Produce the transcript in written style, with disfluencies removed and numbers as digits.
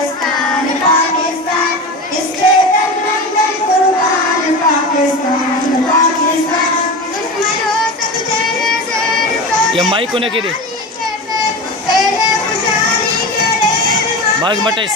पाकिस्तान पाकिस्तान, इसके तन कुर्बान पाकिस्तान पाकिस्तान। दुश्मन हो सब तेरे शेर, ये माइक कोने के दे पहले खुशहाली के लिए माइक मटेस।